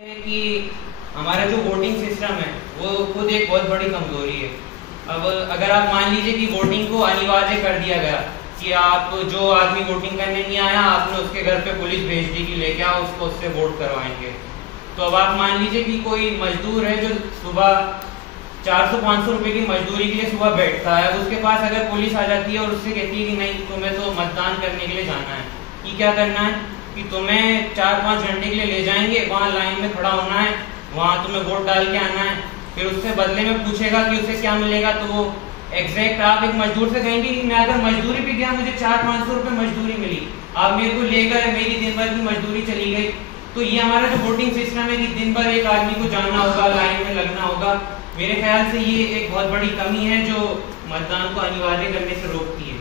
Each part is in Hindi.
है कि हमारा जो वोटिंग सिस्टम है वो खुद एक बहुत बड़ी कमजोरी है। अब अगर आप मान लीजिए कि वोटिंग को अनिवार्य कर दिया गया कि आप जो आदमी वोटिंग करने नहीं आया आपने उसके घर पे पुलिस भेज दी कि लेके आओ उसको, उससे वोट करवाएंगे। तो अब आप मान लीजिए कि कोई मजदूर है जो सुबह 400-500 रुपए की मजदूरी के लिए सुबह बैठता है, उसके पास अगर पुलिस आ जाती है और उससे कहती है कि नहीं तुम्हें तो मतदान करने के लिए जाना है, कि क्या करना है कि तुम्हें 4-5 घंटे के लिए ले जाएंगे, वहाँ लाइन में खड़ा होना है, वहाँ तुम्हें वोट डाल के आना है, फिर उससे बदले में पूछेगा कि उसे क्या मिलेगा। तो वो एग्जैक्ट आप एक मजदूर से कहेंगे कि मैं अगर मजदूरी पे गया मुझे 400-500 रुपए मजदूरी मिली, आप मेरे को ले गए, मेरी दिन भर की मजदूरी चली गई। तो ये हमारा जो वोटिंग सिस्टम है कि दिन भर एक आदमी को जाना होगा, लाइन में लगना होगा, मेरे ख्याल से ये एक बहुत बड़ी कमी है जो मतदान को अनिवार्य करने से रोकती है।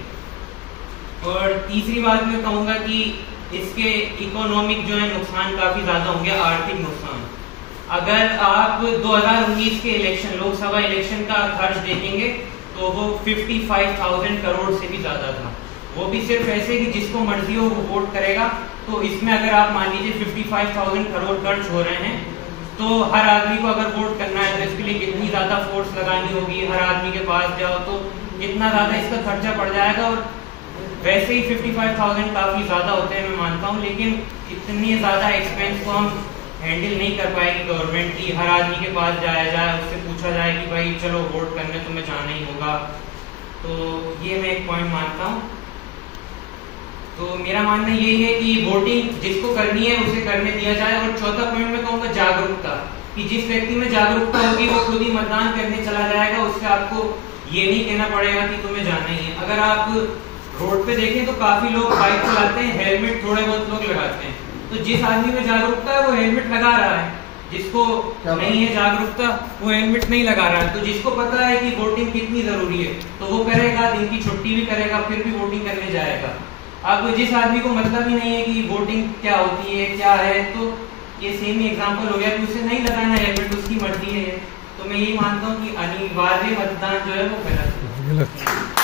और तीसरी बात मैं कहूँगा कि इसके इकोनॉमिक जो है नुकसान काफी ज्यादा होंगे, आर्थिक नुकसान। अगर आप 2019 के इलेक्शन, लोकसभा इलेक्शन का खर्च देखेंगे तो वो 55,000 करोड़ से भी ज्यादा था। वो भी सिर्फ ऐसे कि जिसको मर्जी हो वो वोट करेगा। तो इसमें अगर आप मान लीजिए 55,000 करोड़ खर्च हो रहे हैं तो हर आदमी को अगर वोट करना है तो इसके लिए कितनी ज्यादा फोर्स लगानी होगी, हर आदमी के पास जाओ तो कितना ज्यादा इसका खर्चा पड़ जाएगा। और वैसे ही 55,000 काफी ज्यादा होते हैं मैं मानता हूँ, लेकिन इतनी ज्यादा एक्सपेंस को हम हैंडल नहीं कर पाएगी गवर्नमेंट की। हर आदमी के पास जाया जाए, उससे पूछा जाए कि भाई चलो वोट करने तुम्हें जाना ही होगा। तो ये मैं एक पॉइंट मानता हूँ। तो मेरा मानना यही है कि वोटिंग जिसको करनी है उसे करने दिया जाए। और चौथा पॉइंट मैं कहूँगा जागरूकता, कि जिस व्यक्ति में जागरूकता होगी वो खुद ही मतदान करने चला जाएगा, उससे आपको ये नहीं कहना पड़ेगा कि तुम्हें जाना ही है। अगर आप रोड पे देखें तो काफी लोग बाइक चलाते हैं, हेलमेट थोड़े बहुत लोग लगाते हैं। तो जिस आदमी में जागरूकता है वो हेलमेट लगा रहा है, जिसको नहीं है जागरूकता वो हेलमेट नहीं लगा रहा है। तो जिसको पता है कि वोटिंग कितनी जरूरी है तो वो करेगा, दिन की छुट्टी भी करेगा, फिर भी वोटिंग करने जाएगा। अब जिस आदमी को मतलब ही नहीं है कि वोटिंग क्या होती है क्या है, तो ये सेम ही एग्जाम्पल हो गया कि उसे नहीं लगाना हेलमेट, उसकी मर्जी है। तो मैं यही मानता हूँ कि अनिवार्य मतदान जो है वो गलत है।